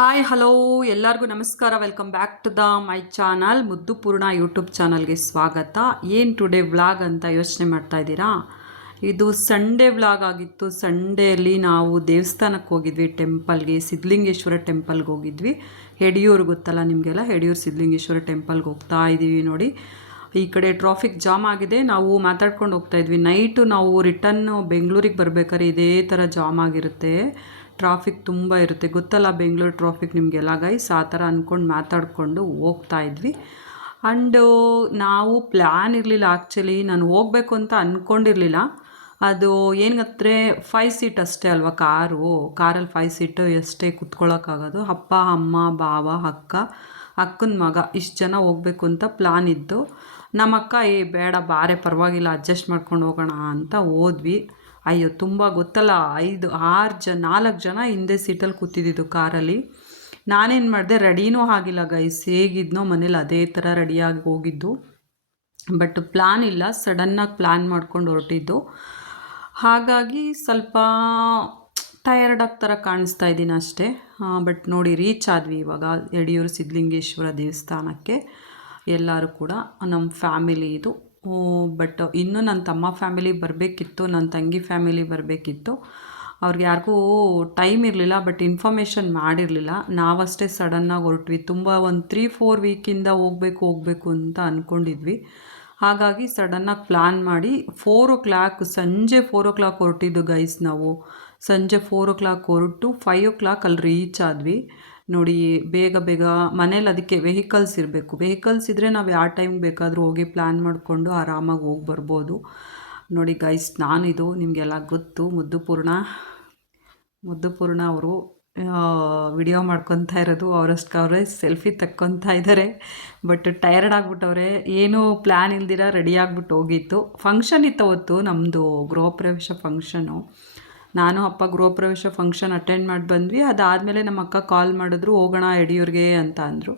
Hi hello ಎಲ್ಲರಿಗೂ ನಮಸ್ಕಾರ. Welcome back to the my channel Muddu Poorna YouTube ಚಾನಲ್ಗೆ ಸ್ವಾಗತ. ಏನು ಟುಡೇ ವ್ಲಾಗ್ ಅಂತ ಯೋಚನೆ ಮಾಡ್ತಾ ಇದ್ದೀರಾ? ಇದು ಸಂಡೇ ವ್ಲಾಗ್ ಆಗಿತ್ತು. ಸಂಡೇಲಿ ನಾವು ದೇವಸ್ಥಾನಕ್ಕೆ ಹೋಗಿದ್ವಿ, ಟೆಂಪಲ್ಗೆ, ಸಿದ್ಧಲಿಂಗೇಶ್ವರ ಟೆಂಪಲ್ಗೆ ಹೋಗಿದ್ವಿ. ಹೆಡಿಯೂರು ಗೊತ್ತಲ್ಲ ನಿಮಗೆಲ್ಲ, ಹೆಡಿಯೂರು ಸಿದ್ಧಲಿಂಗೇಶ್ವರ ಟೆಂಪಲ್ಗೆ ಹೋಗ್ತಾ ಇದ್ದೀವಿ. ನೋಡಿ ಈ ಕಡೆ ಟ್ರಾಫಿಕ್ ಜಾಮ್ ಆಗಿದೆ. ನಾವು ಮಾತಾಡ್ಕೊಂಡು ಹೋಗ್ತಾ ಇದ್ವಿ. ನೈಟು ನಾವು ರಿಟರ್ನ್ ಬೆಂಗಳೂರಿಗೆ ಬರಬೇಕಾದ್ರೆ ಇದೇ ಥರ ಜಾಮ್ ಆಗಿರುತ್ತೆ, ಟ್ರಾಫಿಕ್ ತುಂಬ ಇರುತ್ತೆ. ಗೊತ್ತಲ್ಲ ಬೆಂಗಳೂರು ಟ್ರಾಫಿಕ್ ನಿಮಗೆಲ್ಲ ಗೈಸ್. ಆ ಥರ ಅಂದ್ಕೊಂಡು ಮಾತಾಡಿಕೊಂಡು ಹೋಗ್ತಾ ಇದ್ವಿ. ಆ್ಯಂಡು ನಾವು ಪ್ಲ್ಯಾನ್ ಇರಲಿಲ್ಲ ಆ್ಯಕ್ಚುಲಿ. ನಾನು ಹೋಗಬೇಕು ಅಂತ ಅಂದ್ಕೊಂಡಿರಲಿಲ್ಲ. ಅದು ಏನಂದರೆ 5 ಸೀಟ್ ಅಷ್ಟೇ ಅಲ್ವಾ ಕಾರಲ್ಲಿ 5 ಸೀಟು ಅಷ್ಟೇ ಕುತ್ಕೊಳ್ಳೋಕ್ಕಾಗೋದು. ಅಪ್ಪ, ಅಮ್ಮ, ಭಾವ, ಅಕ್ಕನ ಮಗ ಇಷ್ಟು ಜನ ಹೋಗಬೇಕು ಅಂತ ಪ್ಲ್ಯಾನ್ ಇದ್ದು. ನಮ್ಮ ಅಕ್ಕ ಬೇಡ ಬಾರೆ ಪರವಾಗಿಲ್ಲ ಅಡ್ಜಸ್ಟ್ ಮಾಡ್ಕೊಂಡು ಹೋಗೋಣ ಅಂತ ಹೋದ್ವಿ. ಅಯ್ಯೋ ತುಂಬ ಗೊತ್ತಲ್ಲ, 4 ಜನ ಹಿಂದೆ ಸೀಟಲ್ಲಿ ಕೂತಿದ್ದಿದ್ದು ಕಾರಲ್ಲಿ. ನಾನೇನು ಮಾಡಿದೆ, ರೆಡಿನೂ ಆಗಿಲ್ಲ ಗೈಸ್. ಹೇಗಿದ್ನೋ ಮನೇಲಿ ಅದೇ ಥರ ರೆಡಿಯಾಗಿ ಹೋಗಿದ್ದು. ಬಟ್ ಪ್ಲ್ಯಾನ್ ಇಲ್ಲ, ಸಡನ್ನಾಗಿ ಪ್ಲ್ಯಾನ್ ಮಾಡ್ಕೊಂಡು ಹೊರಟಿದ್ದು. ಹಾಗಾಗಿ ಸ್ವಲ್ಪ ಟಯರ್ಡ್ ಥರ ಕಾಣಿಸ್ತಾ ಇದ್ದೀನಿ ಅಷ್ಟೇ. ಬಟ್ ನೋಡಿ ರೀಚ್ ಆದ್ವಿ ಇವಾಗ ಯಡಿಯೂರು ಸಿದ್ಧಲಿಂಗೇಶ್ವರ ದೇವಸ್ಥಾನಕ್ಕೆ. ಎಲ್ಲರೂ ಕೂಡ ನಮ್ಮ ಫ್ಯಾಮಿಲಿ ಇದು. ಬಟ್ ಇನ್ನೂ ನನ್ನ ತಮ್ಮ ಫ್ಯಾಮಿಲಿ ಬರಬೇಕಿತ್ತು, ನನ್ನ ತಂಗಿ ಫ್ಯಾಮಿಲಿ ಬರಬೇಕಿತ್ತು. ಅವ್ರಿಗೆ ಯಾರಿಗೂ ಟೈಮ್ ಇರಲಿಲ್ಲ, ಬಟ್ ಇನ್ಫಾರ್ಮೇಷನ್ ಮಾಡಿರಲಿಲ್ಲ. ನಾವಷ್ಟೇ ಸಡನ್ನಾಗಿ ಹೊರಟ್ವಿ. ತುಂಬ ಒಂದು 3-4 ವೀಕಿಂದ ಹೋಗಬೇಕು ಅಂತ ಅಂದ್ಕೊಂಡಿದ್ವಿ. ಹಾಗಾಗಿ ಸಡನ್ನಾಗಿ ಪ್ಲ್ಯಾನ್ ಮಾಡಿ ಸಂಜೆ 4 o'clock ಹೊರಟಿದ್ದು ಗೈಸ್. ನಾವು ಸಂಜೆ 4 o'clock ಹೊರಟು 5 o'clock ಅಲ್ಲಿ ರೀಚ್ ಆದ್ವಿ. ನೋಡಿ ಬೇಗ ಮನೇಲಿ ಅದಕ್ಕೆ ವೆಹಿಕಲ್ಸ್ ಇರಬೇಕು. ವೆಹಿಕಲ್ಸ್ ಇದ್ದರೆ ನಾವು ಯಾವ ಟೈಮ್ ಬೇಕಾದರೂ ಹೋಗಿ ಪ್ಲ್ಯಾನ್ ಮಾಡಿಕೊಂಡು ಆರಾಮಾಗಿ ಹೋಗಿ ಬರ್ಬೋದು. ನೋಡಿ ಗೈಸ್, ನಾನಿದು ನಿಮಗೆಲ್ಲ ಗೊತ್ತು, ಮುದ್ದು ಪೂರ್ಣ ಅವರು ವಿಡಿಯೋ ಮಾಡ್ಕೊತಾ ಇರೋದು. ಅವರೇ ಸೆಲ್ಫಿ ತಕ್ಕೊತಾ ಇದ್ದಾರೆ. ಬಟ್ ಟಯರ್ಡ್ ಆಗಿಬಿಟ್ಟವ್ರೆ. ಏನೂ ಪ್ಲ್ಯಾನ್ ಇಲ್ದಿರ ರೆಡಿ ಆಗಿಬಿಟ್ಟು ಹೋಗಿತ್ತು. ಫಂಕ್ಷನ್ ಇತ್ತು ಅವತ್ತು, ನಮ್ಮದು ಗೃಹ ಪ್ರವೇಶ ಫಂಕ್ಷನು. ನಾನು ಅಪ್ಪ ಗೃಹ ಪ್ರವೇಶ ಫಂಕ್ಷನ್ ಅಟೆಂಡ್ ಮಾಡಿ ಬಂದ್ವಿ. ಅದಾದಮೇಲೆ ನಮ್ಮ ಅಕ್ಕ ಕಾಲ್ ಮಾಡಿದ್ರು, ಹೋಗೋಣ ಯಡಿಯೂರಿಗೆ ಅಂತ ಅಂದರು.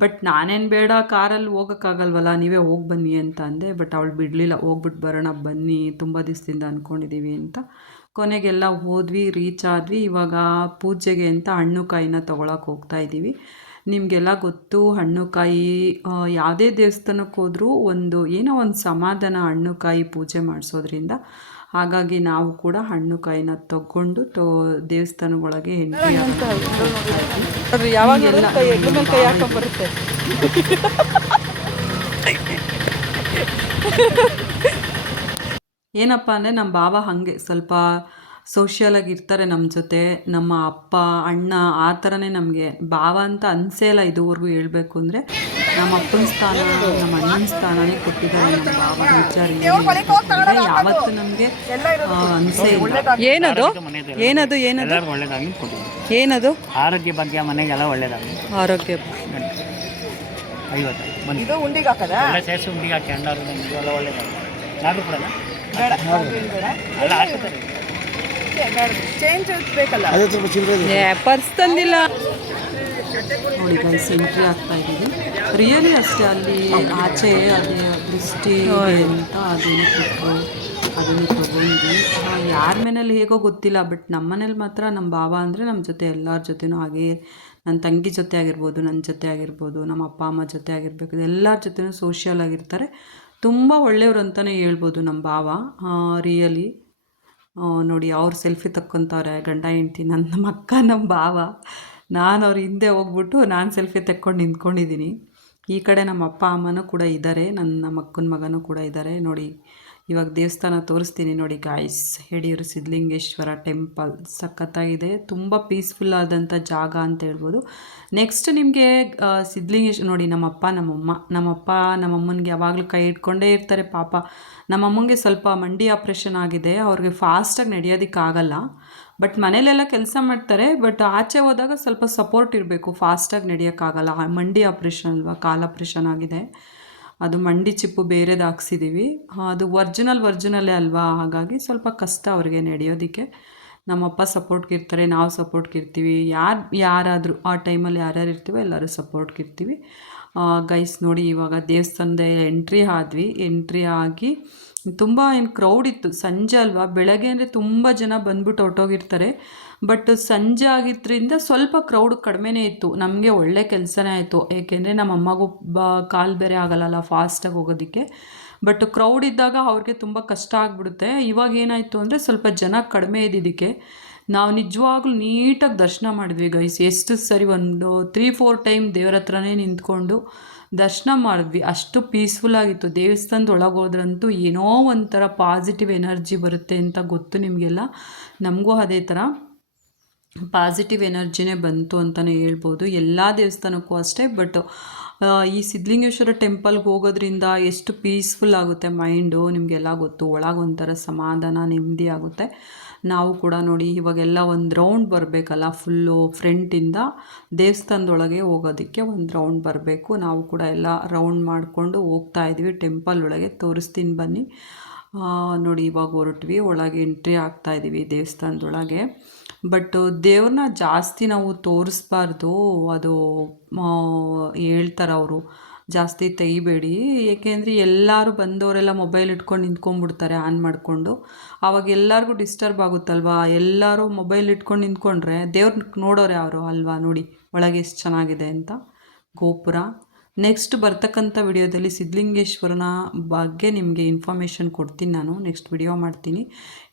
ಬಟ್ ನಾನೇನು ಬೇಡ, ಕಾರಲ್ಲಿ ಹೋಗೋಕ್ಕಾಗಲ್ವಲ್ಲ, ನೀವೇ ಹೋಗಿ ಬನ್ನಿ ಅಂತ ಅಂದೆ. ಬಟ್ ಅವಳು ಬಿಡಲಿಲ್ಲ, ಹೋಗ್ಬಿಟ್ಟು ಬರೋಣ ಬನ್ನಿ, ತುಂಬ ದಿವಸದಿಂದ ಅಂದ್ಕೊಂಡಿದ್ದೀವಿ ಅಂತ. ಕೊನೆಗೆಲ್ಲ ಹೋದ್ವಿ, ರೀಚ್ ಆದ್ವಿ. ಇವಾಗ ಪೂಜೆಗೆ ಅಂತ ಹಣ್ಣು ಕಾಯಿನ ತೊಗೊಳಕ್ಕೆ ಹೋಗ್ತಾ ಇದ್ದೀವಿ. ನಿಮಗೆಲ್ಲ ಗೊತ್ತು, ಹಣ್ಣು ಕಾಯಿ ಯಾವುದೇ ದೇವಸ್ಥಾನಕ್ಕೆ ಹೋದರೂ ಒಂದು ಸಮಾಧಾನ ಹಣ್ಣು ಕಾಯಿ ಪೂಜೆ ಮಾಡಿಸೋದ್ರಿಂದ. ಹಾಗಾಗಿ ನಾವು ಕೂಡ ಹಣ್ಣು ಕಾಯಿನ ತಗೊಂಡು ದೇವಸ್ಥಾನದೊಳಗೆ ಎಂಟ್ರಿ ಏನಪ್ಪ ಅಂದರೆ ನಮ್ಮ ಬಾಬಾ ಹಾಗೆ ಸ್ವಲ್ಪ ಸೋಷಿಯಲಾಗಿ ಇರ್ತಾರೆ ನಮ್ಮ ಜೊತೆ. ನಮ್ಮ ಅಪ್ಪ ಅಣ್ಣ ಆ ಥರನೇ ನಮಗೆ ಭಾವ ಅಂತ ಅನಿಸೇ ಇಲ್ಲ ಇದುವರೆಗೂ. ಹೇಳಬೇಕು ಅಂದರೆ ನಮ್ಮ ಅಪ್ಪನ ಸ್ಥಾನ, ನಮ್ಮ ಅಣ್ಣನ ಸ್ಥಾನನೇ ಕೊಟ್ಟಿದ್ದಾರೆ ನಮ್ಮ ಭಾವ. ವಿಚಾರ ಯಾವತ್ತು ನಮಗೆ ಅನಿಸೇ ಇಲ್ಲ. ಏನದು ಆರೋಗ್ಯ ಬಗ್ಗೆ ಮನೆಗೆಲ್ಲ ಒಳ್ಳೇದಾಗಲಿ. ಆರೋಗ್ಯ ಇದು ಉಂಡಿಗೆ ಹಾಕದ ಸೇರಿಸಿ ಉಂಡಿಗೆ ಹಾಕಿ ಹಣ್ಣಾರು ಎಲ್ಲ ಒಳ್ಳೇದಾಗಲಿ. ನಾನು ಕೂಡ ಅಲ್ಲ ಹಾಕ್ತಾರೆ, ಚೇಂಜ್ ಬೇಕಲ್ಲ, ಪರ್ಸ್ ತಂದಿಲ್ಲ. ನೋಡಿ ಗೈಸ್, ಎಂಟ್ರಿ ಆಗ್ತಾ ಇದ್ದೀವಿ. ರಿಯಲಿ ಅಷ್ಟೇ, ಅಲ್ಲಿ ಆಚೆ ಅದೇ ದೃಷ್ಟಿ ಅಂತ ಅದೇನು ಕೊಟ್ಟರು, ಅದನ್ನು ತೊಗೊಂಡ್ವಿ. ಯಾರ ಮನೇಲಿ ಹೇಗೋ ಗೊತ್ತಿಲ್ಲ, ಬಟ್ ನಮ್ಮ ಮನೇಲಿ ಮಾತ್ರ ನಮ್ಮ ಭಾವ ಅಂದರೆ ನಮ್ಮ ಜೊತೆ ಎಲ್ಲರ ಜೊತೆನೂ ಹಾಗೆ, ನನ್ನ ತಂಗಿ ಜೊತೆ ಆಗಿರ್ಬೋದು, ನನ್ನ ಜೊತೆ ಆಗಿರ್ಬೋದು, ನಮ್ಮ ಅಪ್ಪ ಅಮ್ಮ ಜೊತೆ ಆಗಿರ್ಬೇಕು, ಎಲ್ಲರ ಜೊತೆನೂ ಸೋಷಿಯಲ್ ಆಗಿರ್ತಾರೆ. ತುಂಬ ಒಳ್ಳೆಯವರು ಅಂತಲೇ ಹೇಳ್ಬೋದು ನಮ್ಮ ಭಾವ. ರಿಯಲಿ ನೋಡಿ ಅವ್ರು ಸೆಲ್ಫಿ ತಕ್ಕೊತಾರೆ, ಗಂಡ ಹೆಂಡ್ತಿ, ನಮ್ಮ ಅಕ್ಕ ನಮ್ಮ ಭಾವ. ನಾನು ಅವ್ರ ಹಿಂದೆ ಹೋಗ್ಬಿಟ್ಟು ನಾನು ಸೆಲ್ಫಿ ತೆಕ್ಕೊಂಡು ನಿಂತ್ಕೊಂಡಿದ್ದೀನಿ. ಈ ಕಡೆ ನಮ್ಮ ಅಪ್ಪ ಅಮ್ಮನೂ ಕೂಡ ಇದ್ದಾರೆ, ನಮ್ಮ ಅಕ್ಕನ ಮಗನೂ ಕೂಡ ಇದ್ದಾರೆ. ನೋಡಿ ಇವಾಗ ದೇವಸ್ಥಾನ ತೋರಿಸ್ತೀನಿ. ನೋಡಿ ಗಾಯ್ಸ್, ಯಡಿಯೂರು ಸಿದ್ಧಲಿಂಗೇಶ್ವರ ಟೆಂಪಲ್ ಸಖತ್ತಾಗಿದೆ. ತುಂಬ ಪೀಸ್ಫುಲ್ ಆದಂಥ ಜಾಗ ಅಂತ ಹೇಳ್ಬೋದು. ನೆಕ್ಸ್ಟ್ ನಿಮಗೆ ಸಿದ್ಧಲಿಂಗೇಶ್ವರ ನೋಡಿ, ನಮ್ಮಪ್ಪ ನಮ್ಮಮ್ಮನಿಗೆ ಯಾವಾಗಲೂ ಕೈ ಇಟ್ಕೊಂಡೇ ಇರ್ತಾರೆ ಪಾಪ. ನಮ್ಮಮ್ಮಂಗೆ ಸ್ವಲ್ಪ ಮಂಡಿ ಆಪ್ರೇಷನ್ ಆಗಿದೆ, ಅವ್ರಿಗೆ ಫಾಸ್ಟಾಗಿ ನಡೆಯೋದಕ್ಕಾಗಲ್ಲ. ಬಟ್ ಮನೇಲೆಲ್ಲ ಕೆಲಸ ಮಾಡ್ತಾರೆ, ಬಟ್ ಆಚೆ ಹೋದಾಗ ಸ್ವಲ್ಪ ಸಪೋರ್ಟ್ ಇರಬೇಕು, ಫಾಸ್ಟಾಗಿ ನಡೆಯೋಕ್ಕಾಗಲ್ಲ. ಮಂಡಿ ಆಪ್ರೇಷನ್ ಅಲ್ವಾ, ಕಾಲು ಆಪ್ರೇಷನ್ ಆಗಿದೆ. ಅದು ಮಂಡಿ ಚಿಪ್ಪು ಬೇರೆದು ಹಾಕ್ಸಿದ್ದೀವಿ. ಅದು ಒರ್ಜಿನಲ್ಲೇ ಅಲ್ವಾ, ಹಾಗಾಗಿ ಸ್ವಲ್ಪ ಕಷ್ಟ ಅವ್ರಿಗೆ ನಡೆಯೋದಕ್ಕೆ. ನಮ್ಮಪ್ಪ ಸಪೋರ್ಟ್ಗಿರ್ತಾರೆ, ನಾವು ಸಪೋರ್ಟ್ಗಿರ್ತೀವಿ. ಯಾರಾದರೂ ಆ ಟೈಮಲ್ಲಿ ಯಾರ್ಯಾರು ಇರ್ತೀವೋ ಎಲ್ಲರೂ ಸಪೋರ್ಟ್ಗಿರ್ತೀವಿ. ಗೈಸ್ ನೋಡಿ, ಇವಾಗ ದೇವಸ್ಥಾನದ ಎಂಟ್ರಿ ಆಗಿ ತುಂಬ ಕ್ರೌಡ್ ಇತ್ತು. ಸಂಜೆ ಅಲ್ವಾ, ಬೆಳಗ್ಗೆ ಅಂದರೆ ತುಂಬ ಜನ ಬಂದ್ಬಿಟ್ಟು ಹೊರಟೋಗಿರ್ತಾರೆ. ಬಟ್ ಸಂಜೆ ಆಗಿದ್ದರಿಂದ ಸ್ವಲ್ಪ ಕ್ರೌಡ್ ಕಡಿಮೆನೇ ಇತ್ತು. ನಮಗೆ ಒಳ್ಳೆ ಕೆಲಸನೇ ಆಯಿತು, ಏಕೆಂದರೆ ನಮ್ಮ ಅಮ್ಮಗೂ ಕಾಲು ಬೇರೆ ಆಗಲ್ಲ ಫಾಸ್ಟಾಗಿ ಹೋಗೋದಕ್ಕೆ. ಬಟ್ ಕ್ರೌಡ್ ಇದ್ದಾಗ ಅವ್ರಿಗೆ ತುಂಬ ಕಷ್ಟ ಆಗಿಬಿಡುತ್ತೆ. ಇವಾಗ ಏನಾಯಿತು ಅಂದರೆ ಸ್ವಲ್ಪ ಜನ ಕಡಿಮೆ ಇದ್ದಿದ್ದಕ್ಕೆ ನಾವು ನಿಜವಾಗ್ಲೂ ನೀಟಾಗಿ ದರ್ಶನ ಮಾಡಿದ್ವಿ ಗೈಸ್. ಎಷ್ಟು ಸರಿ ಒಂದು 3-4 ಟೈಮ್ ದೇವ್ರ ಹತ್ರನೇ ನಿಂತ್ಕೊಂಡು ದರ್ಶನ ಮಾಡಿದ್ವಿ. ಅಷ್ಟು ಪೀಸ್ಫುಲ್ಲಾಗಿತ್ತು. ದೇವಸ್ಥಾನದ ಒಳಗೆ ಹೋದ್ರಂತೂ ಏನೋ ಒಂಥರ ಪಾಸಿಟಿವ್ ಎನರ್ಜಿ ಬರುತ್ತೆ ಅಂತ ಗೊತ್ತು ನಿಮಗೆಲ್ಲ. ನಮಗೂ ಅದೇ ಥರ ಪಾಸಿಟಿವ್ ಎನರ್ಜಿನೇ ಬಂತು ಅಂತಲೇ ಹೇಳ್ಬೋದು, ಎಲ್ಲ ದೇವಸ್ಥಾನಕ್ಕೂ ಅಷ್ಟೇ. ಬಟ್ ಈ ಸಿದ್ಧಲಿಂಗೇಶ್ವರ ಟೆಂಪಲ್ಗೆ ಹೋಗೋದ್ರಿಂದ ಎಷ್ಟು ಪೀಸ್ಫುಲ್ ಆಗುತ್ತೆ ಮೈಂಡು ನಿಮಗೆಲ್ಲ ಗೊತ್ತು. ಒಳಗೊಂಥರ ಸಮಾಧಾನ, ನೆಮ್ಮದಿ ಆಗುತ್ತೆ. ನಾವು ಕೂಡ ನೋಡಿ ಇವಾಗೆಲ್ಲ ಒಂದು ರೌಂಡ್ ಬರಬೇಕಲ್ಲ, ಫುಲ್ಲು ಫ್ರಂಟಿಂದ ದೇವಸ್ಥಾನದೊಳಗೆ ಹೋಗೋದಕ್ಕೆ ಒಂದು ರೌಂಡ್ ಬರಬೇಕು. ನಾವು ಕೂಡ ಎಲ್ಲ ರೌಂಡ್ ಮಾಡಿಕೊಂಡು ಹೋಗ್ತಾ ಇದ್ವಿ ಟೆಂಪಲ್ ಒಳಗೆ. ತೋರಿಸ್ತೀನಿ ಬನ್ನಿ. ನೋಡಿ ಇವಾಗ ಹೊರಟ್ವಿ, ಒಳಗೆ ಎಂಟ್ರಿ ಆಗ್ತಾಯಿದ್ದೀವಿ ದೇವಸ್ಥಾನದೊಳಗೆ. ಬಟ್ ದೇವ್ರನ್ನ ಜಾಸ್ತಿ ನಾವು ತೋರಿಸ್ಬಾರ್ದು, ಅದು ಹೇಳ್ತಾರೆ ಅವರು, ಜಾಸ್ತಿ ತೆಗಿಬೇಡಿ. ಏಕೆಂದರೆ ಎಲ್ಲರೂ ಬಂದವರೆಲ್ಲ ಮೊಬೈಲ್ ಇಟ್ಕೊಂಡು ನಿಂತ್ಕೊಂಡ್ಬಿಡ್ತಾರೆ ಆನ್ ಮಾಡಿಕೊಂಡು. ಆವಾಗ ಎಲ್ಲರಿಗೂ ಡಿಸ್ಟರ್ಬ್ ಆಗುತ್ತಲ್ವಾ. ಎಲ್ಲರೂ ಮೊಬೈಲ್ ಇಟ್ಕೊಂಡು ನಿಂತ್ಕೊಂಡ್ರೆ ದೇವ್ರ ನೋಡೋರು ಯಾರು ಅಲ್ವಾ. ನೋಡಿ ಒಳಗೆ ಎಷ್ಟು ಚೆನ್ನಾಗಿದೆ ಅಂತ ಗೋಪುರ. ನೆಕ್ಸ್ಟ್ ಬರ್ತಕ್ಕಂಥ ವಿಡಿಯೋದಲ್ಲಿ ಸಿದ್ಧಲಿಂಗೇಶ್ವರನ ಬಗ್ಗೆ ನಿಮಗೆ ಇನ್ಫಾರ್ಮೇಷನ್ ಕೊಡ್ತೀನಿ, ನಾನು ನೆಕ್ಸ್ಟ್ ವಿಡಿಯೋ ಮಾಡ್ತೀನಿ.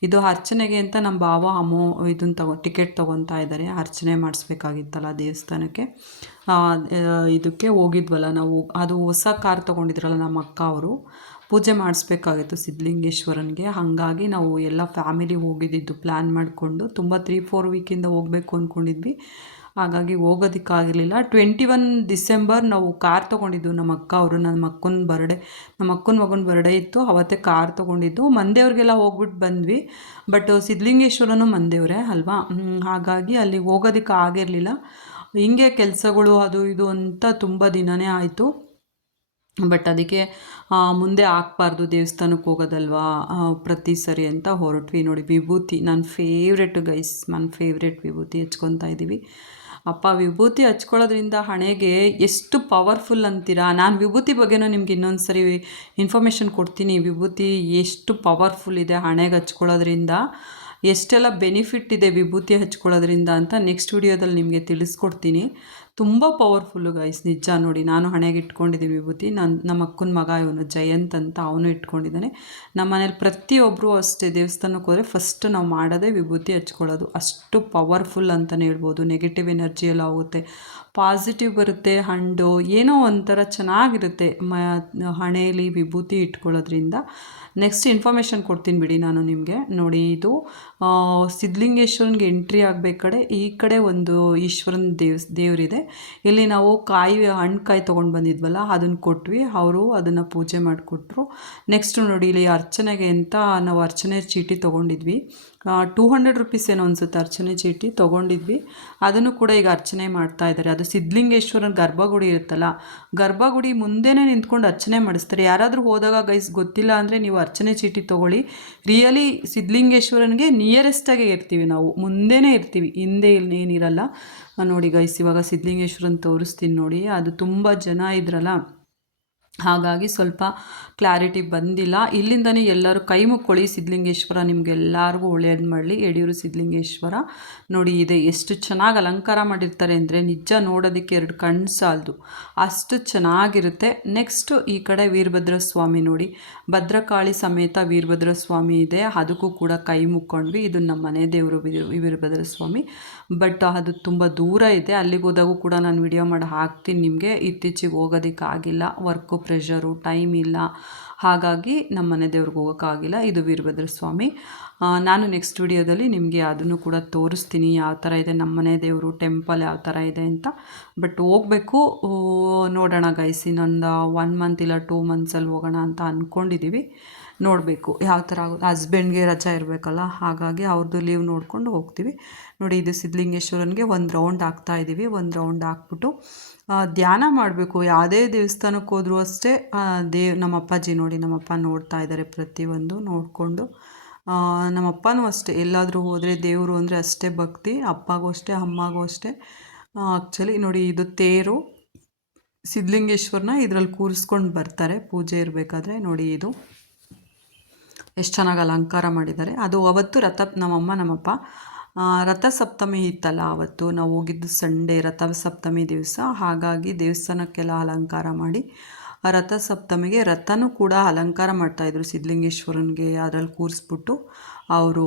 ಇದು ಅರ್ಚನೆಗೆ ಅಂತ ನಮ್ಮ ಬಾವ ಇದನ್ನು ಟಿಕೆಟ್ ತೊಗೊತಾ ಇದ್ದಾರೆ. ಅರ್ಚನೆ ಮಾಡಿಸ್ಬೇಕಾಗಿತ್ತಲ್ಲ ದೇವಸ್ಥಾನಕ್ಕೆ, ಇದಕ್ಕೆ ಹೋಗಿದ್ವಲ್ಲ ನಾವು. ಅದು ಹೊಸ ಕಾರ್ ತೊಗೊಂಡಿದ್ರಲ್ಲ ನಮ್ಮ ಅಕ್ಕ ಅವರು, ಪೂಜೆ ಮಾಡಿಸ್ಬೇಕಾಗಿತ್ತು ಸಿದ್ಧಲಿಂಗೇಶ್ವರನಿಗೆ. ಹಾಗಾಗಿ ನಾವು ಎಲ್ಲ ಫ್ಯಾಮಿಲಿ ಹೋಗಿದ್ದಿದ್ದು ಪ್ಲ್ಯಾನ್ ಮಾಡಿಕೊಂಡು. ತುಂಬ 3-4 ವೀಕಿಂದ ಹೋಗಬೇಕು ಅಂದ್ಕೊಂಡಿದ್ವಿ, ಹಾಗಾಗಿ ಹೋಗೋದಕ್ಕಾಗಿರಲಿಲ್ಲ. 21 ಡಿಸೆಂಬರ್ ನಾವು ಕಾರ್ ತೊಗೊಂಡಿದ್ದು ನಮ್ಮ ಅಕ್ಕ ಅವರು. ನಮ್ಮ ಅಕ್ಕನ ಮಗನ ಬರ್ಡೇ ಇತ್ತು, ಅವತ್ತೇ ಕಾರ್ ತೊಗೊಂಡಿದ್ದು. ಮಂದೇವ್ರಿಗೆಲ್ಲ ಹೋಗ್ಬಿಟ್ಟು ಬಂದ್ವಿ. ಬಟ್ ಸಿದ್ಧಲಿಂಗೇಶ್ವರನು ಮಂದೇವ್ರೆ ಅಲ್ವಾ, ಹಾಗಾಗಿ ಅಲ್ಲಿಗೆ ಹೋಗೋದಕ್ಕೆ ಆಗಿರಲಿಲ್ಲ. ಹಿಂಗೆ ಕೆಲಸಗಳು ಅದು ಇದು ಅಂತ ತುಂಬ ದಿನವೇ ಆಯಿತು. ಬಟ್ ಅದಕ್ಕೆ ಮುಂದೆ ಹಾಕ್ಬಾರ್ದು, ದೇವಸ್ಥಾನಕ್ಕೆ ಹೋಗೋದಲ್ವಾ ಪ್ರತಿ ಸರಿ ಅಂತ ಹೊರಟ್ವಿ. ನೋಡಿ ವಿಭೂತಿ ನನ್ನ ಫೇವ್ರೆಟ್ ಗೈಸ್, ನನ್ನ ಫೇವ್ರೆಟ್ ವಿಭೂತಿ ಹಚ್ಕೊತಾ ಇದ್ದೀವಿ. ಅಪ್ಪ ವಿಭೂತಿ ಹಚ್ಕೊಳ್ಳೋದ್ರಿಂದ ಹಣೆಗೆ ಎಷ್ಟು ಪವರ್ಫುಲ್ ಅಂತೀರಾ. ನಾನು ವಿಭೂತಿ ಬಗ್ಗೆನೂ ನಿಮ್ಗೆ ಇನ್ನೊಂದು ಸರಿ ಇನ್ಫಾರ್ಮೇಷನ್ ಕೊಡ್ತೀನಿ. ವಿಭೂತಿ ಎಷ್ಟು ಪವರ್ಫುಲ್ ಇದೆ ಹಣೆಗೆ ಹಚ್ಕೊಳ್ಳೋದ್ರಿಂದ, ಎಷ್ಟೆಲ್ಲ ಬೆನಿಫಿಟ್ ಇದೆ ವಿಭೂತಿ ಹಚ್ಕೊಳ್ಳೋದ್ರಿಂದ ಅಂತ ನೆಕ್ಸ್ಟ್ ವಿಡಿಯೋದಲ್ಲಿ ನಿಮಗೆ ತಿಳಿಸ್ಕೊಡ್ತೀನಿ. ತುಂಬ ಪವರ್ಫುಲ್ಲು ಗೈಸ್, ನಿಜ. ನೋಡಿ ನಾನು ಹಣೆಗೆ ಇಟ್ಕೊಂಡಿದ್ದೀನಿ ವಿಭೂತಿ. ನಮ್ಮ ಅಕ್ಕನ ಮಗ ಇವನು ಜಯಂತ್ ಅಂತ, ಅವನು ಇಟ್ಕೊಂಡಿದ್ದಾನೆ. ನಮ್ಮ ಮನೇಲಿ ಪ್ರತಿಯೊಬ್ಬರು ಅಷ್ಟೇ ದೇವಸ್ಥಾನಕ್ಕೆ ಹೋದರೆ ಫಸ್ಟ್ ನಾವು ಮಾಡೋದೇ ವಿಭೂತಿ ಹಚ್ಕೊಳ್ಳೋದು. ಅಷ್ಟು ಪವರ್ಫುಲ್ ಅಂತಲೇ ಹೇಳ್ಬೋದು. ನೆಗೆಟಿವ್ ಎನರ್ಜಿ ಎಲ್ಲ ಹೋಗುತ್ತೆ, ಪಾಸಿಟಿವ್ ಬರುತ್ತೆ. ಹಂಡು ಏನೋ ಒಂಥರ ಚೆನ್ನಾಗಿರುತ್ತೆ ಹಣೆಯಲ್ಲಿ ವಿಭೂತಿ ಇಟ್ಕೊಳ್ಳೋದ್ರಿಂದ. ನೆಕ್ಸ್ಟ್ ಇನ್ಫಾರ್ಮೇಷನ್ ಕೊಡ್ತೀನಿ ಬಿಡಿ ನಾನು ನಿಮಗೆ. ನೋಡಿ ಇದು ಸಿದ್ಧಲಿಂಗೇಶ್ವರನಿಗೆ ಎಂಟ್ರಿ ಆಗಬೇಕಾದ್ರೆ ಈ ಕಡೆ ಒಂದು ಈಶ್ವರನ ದೇವರಿದೆ. ಇಲ್ಲಿ ನಾವು ಹಣ್ಣು ಕಾಯಿ ತೊಗೊಂಡು ಬಂದಿದ್ವಲ್ಲ ಅದನ್ನು ಕೊಟ್ವಿ, ಅವರು ಅದನ್ನು ಪೂಜೆ ಮಾಡಿಕೊಟ್ರು. ನೆಕ್ಸ್ಟ್ ನೋಡಿ ಇಲ್ಲಿ ಅರ್ಚನೆಗೆ ಅಂತ ನಾವು ಅರ್ಚನೆ ಚೀಟಿ ತೊಗೊಂಡಿದ್ವಿ. 200 ರುಪೀಸ್ ಏನೋ ಅನಿಸುತ್ತೆ ಅರ್ಚನೆ ಚೀಟಿ ತೊಗೊಂಡಿದ್ವಿ. ಅದನ್ನು ಕೂಡ ಈಗ ಅರ್ಚನೆ ಮಾಡ್ತಾ ಇದ್ದಾರೆ. ಅದು ಸಿದ್ಧಲಿಂಗೇಶ್ವರನ ಗರ್ಭಗುಡಿ ಇರುತ್ತಲ್ಲ, ಗರ್ಭಗುಡಿ ಮುಂದೆನೇ ನಿಂತ್ಕೊಂಡು ಅರ್ಚನೆ ಮಾಡಿಸ್ತಾರೆ. ಯಾರಾದರೂ ಹೋದಾಗ ಗೈಸ್ ಗೊತ್ತಿಲ್ಲ ಅಂದರೆ ನೀವು ಅರ್ಚನೆ ಚೀಟಿ ತೊಗೊಳ್ಳಿ. ರಿಯಲಿ ಸಿದ್ಧಲಿಂಗೇಶ್ವರನಿಗೆ ನಿಯರೆಸ್ಟಾಗೆ ಇರ್ತೀವಿ ನಾವು, ಮುಂದೆನೇ ಇರ್ತೀವಿ, ಹಿಂದೆ ಏನಿರಲ್ಲ. ನೋಡಿ ಗೈಸ್ ಇವಾಗ ಸಿದ್ಧಲಿಂಗೇಶ್ವರನ ತೋರಿಸ್ತೀನಿ ನೋಡಿ. ಅದು ತುಂಬ ಜನ ಇದ್ರಲ್ಲ, ಹಾಗಾಗಿ ಸ್ವಲ್ಪ ಕ್ಲಾರಿಟಿ ಬಂದಿಲ್ಲ. ಇಲ್ಲಿಂದನೇ ಎಲ್ಲರೂ ಕೈ ಮುಕ್ಕೊಳ್ಳಿ. ಸಿದ್ಧಲಿಂಗೇಶ್ವರ ನಿಮಗೆಲ್ಲರಿಗೂ ಒಳ್ಳೆಯದು ಮಾಡಲಿ. ಯಡಿಯೂರು ಸಿದ್ಧಲಿಂಗೇಶ್ವರ ನೋಡಿ ಇದೆ ಎಷ್ಟು ಚೆನ್ನಾಗಿ ಅಲಂಕಾರ ಮಾಡಿರ್ತಾರೆ ಅಂದರೆ ನಿಜ ನೋಡೋದಕ್ಕೆ 2 ಕಣ್ಣು ಸಾಲದು, ಅಷ್ಟು ಚೆನ್ನಾಗಿರುತ್ತೆ. ನೆಕ್ಸ್ಟು ಈ ಕಡೆ ವೀರಭದ್ರ ಸ್ವಾಮಿ ನೋಡಿ, ಭದ್ರಕಾಳಿ ಸಮೇತ ವೀರಭದ್ರ ಸ್ವಾಮಿ ಇದೆ. ಅದಕ್ಕೂ ಕೂಡ ಕೈ ಮುಕ್ಕೊಂಡ್ವಿ. ಇದು ನಮ್ಮ ಮನೆ ದೇವರು ವೀರಭದ್ರ ಸ್ವಾಮಿ. ಬಟ್ ಅದು ತುಂಬ ದೂರ ಇದೆ. ಅಲ್ಲಿಗೆ ಹೋದಾಗೂ ಕೂಡ ನಾನು ವಿಡಿಯೋ ಮಾಡಿ ಹಾಕ್ತೀನಿ ನಿಮಗೆ. ಇತ್ತೀಚೆಗೆ ಹೋಗೋದಕ್ಕಾಗಿಲ್ಲ, ವರ್ಕು ಪ್ರೆಷರು, ಟೈಮ್ ಇಲ್ಲ, ಹಾಗಾಗಿ ನಮ್ಮ ಮನೆ ದೇವ್ರಿಗೆ ಹೋಗೋಕ್ಕಾಗಿಲ್ಲ. ಇದು ವೀರಭದ್ರ ಸ್ವಾಮಿ. ನಾನು ನೆಕ್ಸ್ಟ್ ವಿಡಿಯೋದಲ್ಲಿ ನಿಮಗೆ ಅದನ್ನು ಕೂಡ ತೋರಿಸ್ತೀನಿ, ಯಾವ ಥರ ಇದೆ ನಮ್ಮ ಮನೆ ದೇವರು ಟೆಂಪಲ್ ಯಾವ ಥರ ಇದೆ ಅಂತ. ಬಟ್ ಹೋಗಬೇಕು, ನೋಡೋಣ ಗೈಸ್. ಇನ್ನೊಂದು 1 ಮಂತ್ ಇಲ್ಲ 2 ಮಂತ್ಸಲ್ಲಿ ಹೋಗೋಣ ಅಂತ ಅಂದ್ಕೊಂಡಿದ್ದೀವಿ. ನೋಡಬೇಕು ಯಾವ ಥರ ಆಗುತ್ತೆ. ಹಸ್ಬೆಂಡ್ಗೆ ರಜಾ ಇರಬೇಕಲ್ಲ, ಹಾಗಾಗಿ ಅವ್ರದ್ದು ಲೀವ್ ನೋಡಿಕೊಂಡು ಹೋಗ್ತೀವಿ. ನೋಡಿ ಇದು ಸಿದ್ಧಲಿಂಗೇಶ್ವರನಿಗೆ ಒಂದು ರೌಂಡ್ ಹಾಕ್ತಾಯಿದ್ದೀವಿ. ಒಂದು ರೌಂಡ್ ಹಾಕ್ಬಿಟ್ಟು ಧ್ಯಾನ ಮಾಡಬೇಕು. ಯಾವುದೇ ದೇವಸ್ಥಾನಕ್ಕೆ ಹೋದರೂ ಅಷ್ಟೇ ನಮ್ಮ ಅಪ್ಪಾಜಿ ನೋಡಿ, ನಮ್ಮಪ್ಪ ನೋಡ್ತಾ ಇದ್ದಾರೆ ಪ್ರತಿಯೊಂದು ನೋಡಿಕೊಂಡು. ನಮ್ಮಪ್ಪನೂ ಅಷ್ಟೇ, ಎಲ್ಲಾದರೂ ಹೋದರೆ ದೇವರು ಅಂದರೆ ಅಷ್ಟೇ ಭಕ್ತಿ. ಅಪ್ಪಗೂ ಅಷ್ಟೇ, ಅಮ್ಮಗೂ ಅಷ್ಟೇ. ಆ್ಯಕ್ಚುಲಿ ನೋಡಿ ಇದು ತೇರು, ಸಿದ್ಧಲಿಂಗೇಶ್ವರನ ಇದರಲ್ಲಿ ಕೂರಿಸ್ಕೊಂಡು ಬರ್ತಾರೆ ಪೂಜೆ ಇರಬೇಕಾದ್ರೆ. ನೋಡಿ ಇದು ಎಷ್ಟು ಚೆನ್ನಾಗಿ ಅಲಂಕಾರ ಮಾಡಿದ್ದಾರೆ. ಅದು ಅವತ್ತು ನಮ್ಮಮ್ಮ ನಮ್ಮಪ್ಪ ರಥಸಪ್ತಮಿ ಇತ್ತಲ್ಲ ಅವತ್ತು ನಾವು ಹೋಗಿದ್ದು ಸಂಡೇ ರಥಸಪ್ತಮಿ ದಿವಸ. ಹಾಗಾಗಿ ದೇವಸ್ಥಾನಕ್ಕೆಲ್ಲ ಅಲಂಕಾರ ಮಾಡಿ ರಥಸಪ್ತಮಿಗೆ ರಥನೂ ಕೂಡ ಅಲಂಕಾರ ಮಾಡ್ತಾಯಿದ್ರು ಸಿದ್ಧಲಿಂಗೇಶ್ವರನಿಗೆ. ಅದರಲ್ಲಿ ಕೂರಿಸ್ಬಿಟ್ಟು ಅವರು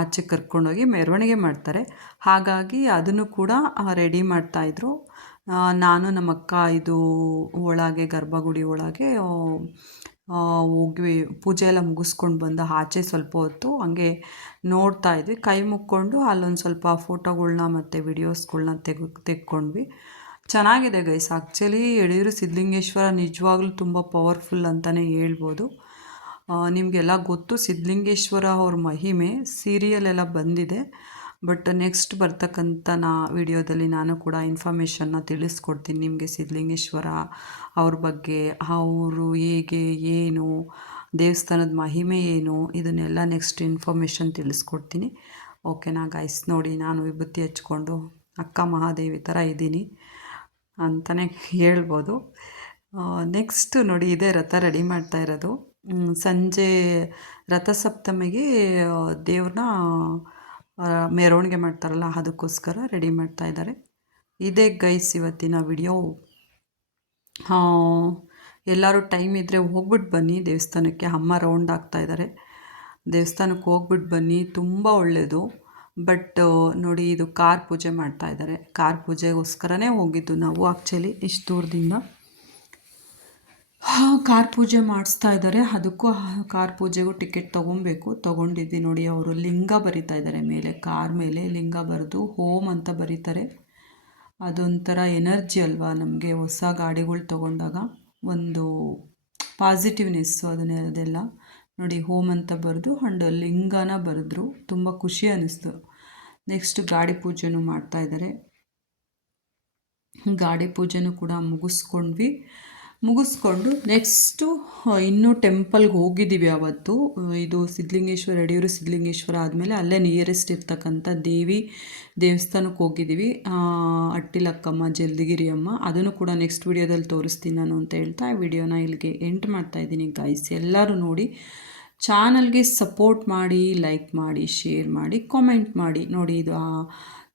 ಆಚೆ ಕರ್ಕೊಂಡೋಗಿ ಮೆರವಣಿಗೆ ಮಾಡ್ತಾರೆ. ಹಾಗಾಗಿ ಅದನ್ನು ಕೂಡ ರೆಡಿ ಮಾಡ್ತಾಯಿದ್ರು. ನಾನು ನಮ್ಮ ಅಕ್ಕ ಇದು ಒಳಗೆ ಗರ್ಭಗುಡಿ ಒಳಗೆ ಹೋಗಿ ಪೂಜೆ ಎಲ್ಲ ಮುಗಿಸ್ಕೊಂಡು ಬಂದ ಆಚೆ ಸ್ವಲ್ಪ ಹೊತ್ತು ಹಂಗೆ ನೋಡ್ತಾ ಇದ್ವಿ. ಕೈ ಮುಕ್ಕೊಂಡು ಅಲ್ಲೊಂದು ಸ್ವಲ್ಪ ಫೋಟೋಗಳ್ನ ಮತ್ತು ವಿಡಿಯೋಸ್ಗಳ್ನ ತೆಕ್ಕೊಂಡ್ವಿ. ಚೆನ್ನಾಗಿದೆ ಗೈಸ್. ಆ್ಯಕ್ಚುಲಿ ಯಡಿಯೂರು ಸಿದ್ಧಲಿಂಗೇಶ್ವರ ನಿಜವಾಗ್ಲೂ ತುಂಬ ಪವರ್ಫುಲ್ ಅಂತಲೇ ಹೇಳ್ಬೋದು. ನಿಮಗೆಲ್ಲ ಗೊತ್ತು ಸಿದ್ಧಲಿಂಗೇಶ್ವರ ಅವ್ರ ಮಹಿಮೆ, ಸೀರಿಯಲ್ ಎಲ್ಲ ಬಂದಿದೆ. ಬಟ್ ನೆಕ್ಸ್ಟ್ ಬರ್ತಕ್ಕಂಥ ವಿಡಿಯೋದಲ್ಲಿ ನಾನು ಕೂಡ ಇನ್ಫಾರ್ಮೇಷನ್ನ ತಿಳಿಸ್ಕೊಡ್ತೀನಿ ನಿಮಗೆ ಸಿದ್ಧಲಿಂಗೇಶ್ವರ ಅವ್ರ ಬಗ್ಗೆ, ಅವರು ಹೇಗೆ, ಏನು, ದೇವಸ್ಥಾನದ ಮಹಿಮೆ ಏನು, ಇದನ್ನೆಲ್ಲ ನೆಕ್ಸ್ಟ್ ಇನ್ಫಾರ್ಮೇಷನ್ ತಿಳಿಸ್ಕೊಡ್ತೀನಿ. ಓಕೆನಾ ಗೈಸ್? ನೋಡಿ, ನಾನು ವಿಭೂತಿ ಹಚ್ಕೊಂಡು ಅಕ್ಕ ಮಹಾದೇವಿ ಥರ ಇದ್ದೀನಿ ಅಂತಲೇ ಹೇಳ್ಬೋದು. ನೆಕ್ಸ್ಟು ನೋಡಿ, ಇದೇ ರಥ ರೆಡಿ ಮಾಡ್ತಾ ಇರೋದು. ಸಂಜೆ ರಥಸಪ್ತಮಿಗೆ ದೇವ್ರನ್ನ ಮೆರವಣಿಗೆ ಮಾಡ್ತಾರಲ್ಲ, ಅದಕ್ಕೋಸ್ಕರ ರೆಡಿ ಮಾಡ್ತಾ ಇದ್ದಾರೆ. ಇದೇ ಗೈಸ್ ಇವತ್ತಿನ ವಿಡಿಯೋ. ಎಲ್ಲರೂ ಟೈಮ್ ಇದ್ದರೆ ಹೋಗ್ಬಿಟ್ಟು ಬನ್ನಿ ದೇವಸ್ಥಾನಕ್ಕೆ. ಅಮ್ಮ ರೌಂಡ್ ಆಗ್ತಾಯಿದ್ದಾರೆ. ದೇವಸ್ಥಾನಕ್ಕೆ ಹೋಗ್ಬಿಟ್ಟು ಬನ್ನಿ, ತುಂಬ ಒಳ್ಳೆಯದು. ಬಟ್ ನೋಡಿ, ಇದು ಕಾರ್ ಪೂಜೆ ಮಾಡ್ತಾ ಇದ್ದಾರೆ. ಕಾರ್ ಪೂಜೆಗೋಸ್ಕರನೇ ಹೋಗಿದ್ದು ನಾವು ಆ್ಯಕ್ಚುಲಿ ಇಷ್ಟು ದೂರದಿಂದ. ಕಾರ್ ಪೂಜೆ ಮಾಡಿಸ್ತಾ ಇದ್ದಾರೆ. ಅದಕ್ಕೂ ಕಾರ್ ಪೂಜೆಗೂ ಟಿಕೆಟ್ ತೊಗೊಂಡಿದ್ವಿ. ನೋಡಿ, ಅವರು ಲಿಂಗ ಬರಿತಾ ಇದ್ದಾರೆ ಮೇಲೆ, ಕಾರ್ ಮೇಲೆ ಲಿಂಗ ಬರೆದು ಹೋಮ್ ಅಂತ ಬರೀತಾರೆ. ಅದೊಂಥರ ಎನರ್ಜಿ ಅಲ್ವಾ ನಮಗೆ. ಹೊಸ ಗಾಡಿಗಳು ತೊಗೊಂಡಾಗ ಒಂದು ಪಾಸಿಟಿವ್ನೆಸ್ಸು ಅದೆಲ್ಲ ನೋಡಿ. ಹೋಮ್ ಅಂತ ಬರೆದು ಅಂಡ್ ಲಿಂಗನ ಬರೆದ್ರು. ತುಂಬ ಖುಷಿ ಅನ್ನಿಸ್ತು. ನೆಕ್ಸ್ಟ್ ಗಾಡಿ ಪೂಜೆನೂ ಮಾಡ್ತಾಯಿದ್ದಾರೆ. ಗಾಡಿ ಪೂಜೆನೂ ಕೂಡ ಮುಗಿಸ್ಕೊಂಡು ನೆಕ್ಸ್ಟು ಇನ್ನೂ ಟೆಂಪಲ್ಗೆ ಹೋಗಿದ್ದೀವಿ ಅವತ್ತು. ಇದು ಸಿದ್ಧಲಿಂಗೇಶ್ವರ, ಯಡಿಯೂರು ಸಿದ್ಧಲಿಂಗೇಶ್ವರ ಆದಮೇಲೆ ಅಲ್ಲೇ ನಿಯರೆಸ್ಟ್ ಇರ್ತಕ್ಕಂಥ ದೇವಸ್ಥಾನಕ್ಕೆ ಹೋಗಿದ್ದೀವಿ. ಅಟ್ಟಿಲಕ್ಕಮ್ಮ, ಜಲ್ದಿಗಿರಿ ಅಮ್ಮ. ಅದನ್ನು ಕೂಡ ನೆಕ್ಸ್ಟ್ ವಿಡಿಯೋದಲ್ಲಿ ತೋರಿಸ್ತೀನಿ ನಾನು ಅಂತ ಹೇಳ್ತಾ ವಿಡಿಯೋನ ಇಲ್ಲಿಗೆ ಎಂಡ್ ಮಾಡ್ತಾಯಿದ್ದೀನಿ ಗೈಸ್. ಎಲ್ಲರೂ ನೋಡಿ, ಚಾನಲ್ಗೆ ಸಪೋರ್ಟ್ ಮಾಡಿ, ಲೈಕ್ ಮಾಡಿ, ಶೇರ್ ಮಾಡಿ, ಕಾಮೆಂಟ್ ಮಾಡಿ. ನೋಡಿ, ಇದು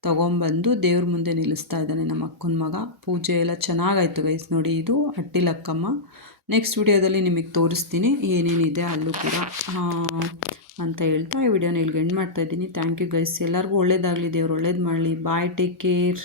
ತೊಗೊಂಬಂದು ದೇವ್ರ ಮುಂದೆ ನಿಲ್ಲಿಸ್ತಾ ಇದ್ದಾನೆ ನಮ್ಮ ಅಕ್ಕನ ಮಗ. ಪೂಜೆ ಎಲ್ಲ ಚೆನ್ನಾಗಾಯ್ತು ಗೈಸ್. ನೋಡಿ, ಇದು ಅಟ್ಟಿಲಕ್ಕಮ್ಮ. ನೆಕ್ಸ್ಟ್ ವಿಡಿಯೋದಲ್ಲಿ ನಿಮಗೆ ತೋರಿಸ್ತೀನಿ ಏನೇನಿದೆ ಅಲ್ಲೂ ಕೂಡ ಅಂತ ಹೇಳ್ತಾ ಈ ವಿಡಿಯೋನ ಇಲ್ಲಿಗೆ ಎಂಡ್ ಮಾಡ್ತಾಯಿದ್ದೀನಿ. Thank you guys. ಎಲ್ಲರಿಗೂ ಒಳ್ಳೇದಾಗಲಿ, ದೇವ್ರು ಒಳ್ಳೇದು ಮಾಡಲಿ. Bye, take care.